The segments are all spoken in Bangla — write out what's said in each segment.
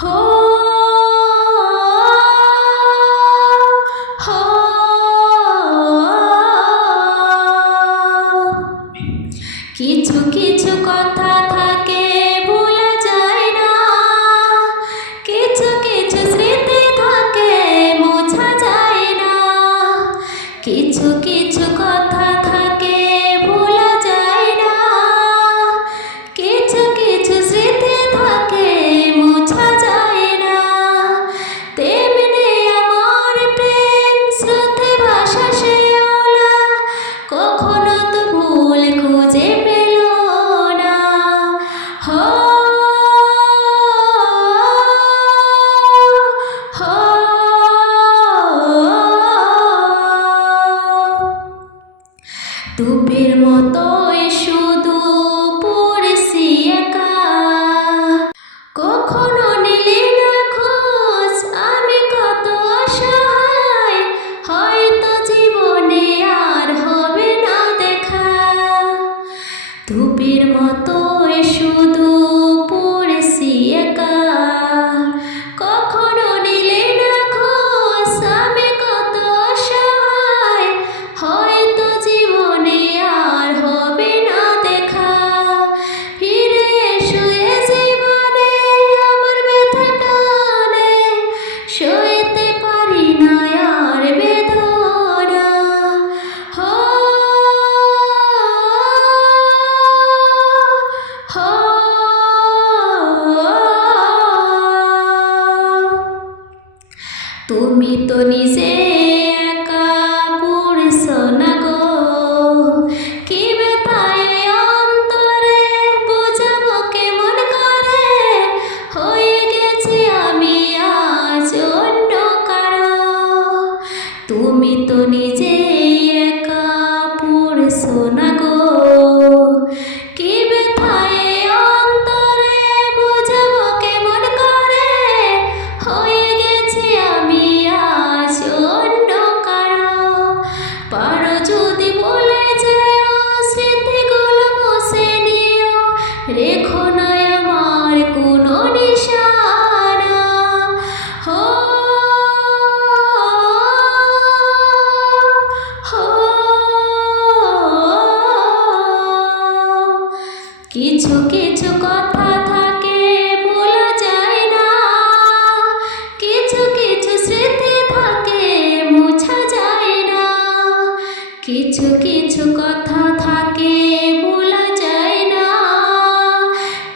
হো হো কিছু কিছু কথা থাকে ভোলা যায় না, কিছু কিছু স্মৃতি থাকে মোছা যায় না, কিছু কিছু কথা থাকে ভোলা যায় না, কিছু কিছু স্মৃতি থাকে মোছা যায় না। তেমনি আমার প্রেম স্রোতে ভাসা শেওলা কখনো তো ভুল খুঁজে পেল না। হো হো তুপের মতোই শুধু পড়েছি একা, কখনো নিলি না খোঁজ আমি কত অসহায়, হয়তো জীবনে আর হবে না দেখা। ধূপের মতোই শুধু পড়েছি একা, কখনো নিলি না খোঁজ আমি কত অসহায়, হয়তো জীবনে আর হবে না দেখা। ফিরে এসো এ জীবনে আমার ব্যথা টানে, সইতে পারি না আর বেদনা। হো হো তুমি তো নিজে একা পড়ছো না গো, কি ব্যথায় অন্তরে বুঝাবো কেমন করে, হয়ে গেছি আমি আজ অন্য কারো। তুমি তো নিজে একা পড়ছো না গো, কি ব্যথায় অন্তরে বুঝাবো কেমন করে, হয়ে গেছি আমি আজ অন্য কারো। পারো যদি বলে যেও স্মৃতিগুলো মুছে নিও, রেখো না আমার কোনো নিশানা। হো হো কিছু কিছু কথা থাকে ভোলা যায় না, কিছু কিছু স্মৃতি থাকে মোছা যায় না, কিছু কিছু কথা থাকে ভোলা যায় না,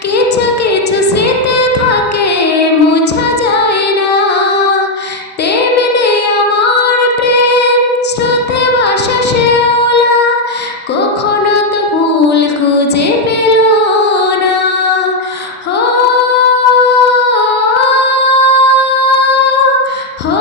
কিছু কিছু স্মৃতি থাকে মোছা যায় না। তেমনি আমার প্রেম স্রোতে ভাসা শেওলা কখনো তো ভুল খুঁজে পেল না। হো হো